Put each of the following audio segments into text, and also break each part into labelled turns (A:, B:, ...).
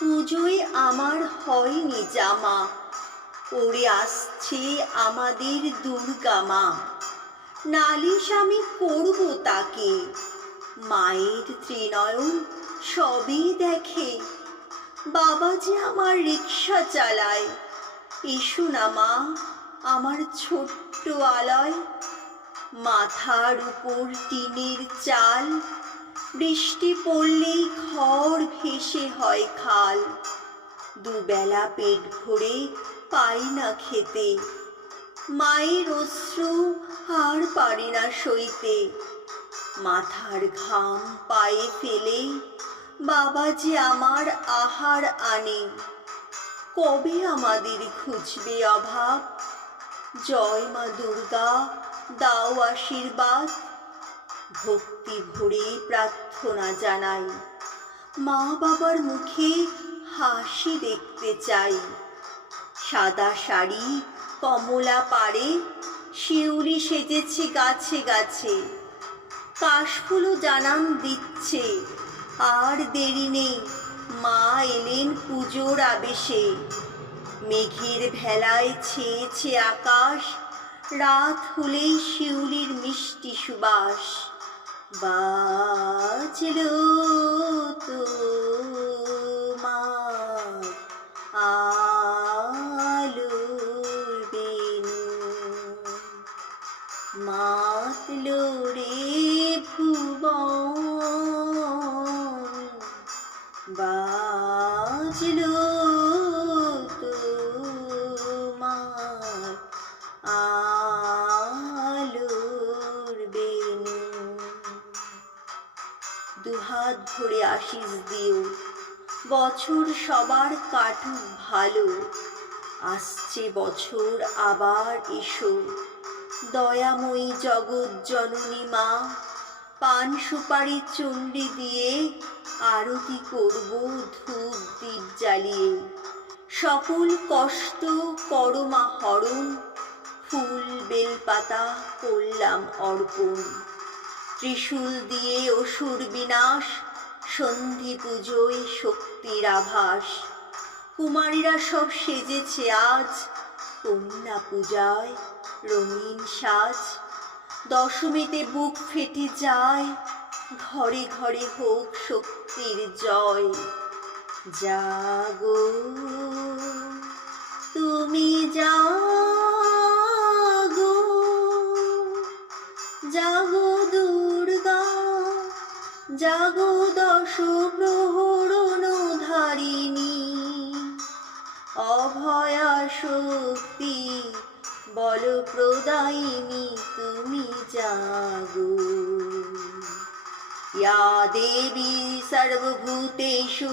A: পুজোয় আমার হয়নি জামা। পড়ে আসছে আমাদের দুর্গা মা। নালিশ আমি করব তাকে। মায়ের ত্রিনয়ন সবই দেখে। বাবা যে আমার রিক্সা চালায়। এসো না মা, আমার ছোট্ট আলয়। মাথার উপর টিনের চাল বৃষ্টি পড়লেই খড় ভেসে হয় খাল। দুবেলা পেট ভরে পাই না খেতে। মায়ের অশ্রু আর পারি না সইতে। মাথার ঘাম পায়ে ফেলে বাবা যে আমার আহার আনে। কবে আমাদের খুঁজবে অভাব? জয় মা দুর্গা, দাও আশীর্বাদ। ভক্তি ভরে প্রার্থনা জানাই। মা বাবার মুখে হাসি দেখতে চাই। সাদা শাড়ি, কমলা পাড়ে, শিউলি সেজেছে গাছে গাছে। কাশফুলও জানান দিচ্ছে, আর দেরি নেই, মা এলেন পুজোর আবেশে। মেঘের ভেলায় ছেয়েছে আকাশ, রাত হলেই শিউলির মিষ্টি সুবাস। বাজলো দুহাত ভরে আশিস দিও বছর সবার কাটুক ভালো। আসছে বছর, আবার এসো। দয়াময়ী জগৎ জননী মা, পান সুপারি চণ্ডী দিয়ে আরতি করব ধূপ দ্বীপ জ্বালিয়ে। সকল কষ্ট করমা হরণ, ফুল বেলপাতা করলাম অর্পণ। ত্রিশূল দিয়ে অসুর বিনাশ, সন্ধি পুজোয় শক্তির আভাস। কুমারীরা সব সেজেছে আজ, কন্যা পূজায় রঙিন সাজ। দশমীতে বুক ফেটে যায়, ঘরে ঘরে হোক শক্তির জয়। জাগো, তুমি জাগো জাগো দশ প্রহরণ ধারিণী অভয়া শক্তি বল প্রদায়িনী তুমি জাগো। ইয়া দেবী সর্বভূতেষু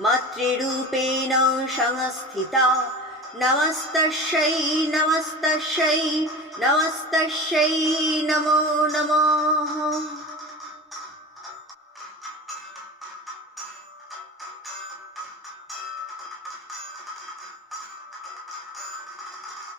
A: মাতৃরূপেণ সংস্থিতা, নমস্তস্যৈ নমস্তস্যৈ নমস্তস্যৈ, নমো নমঃ।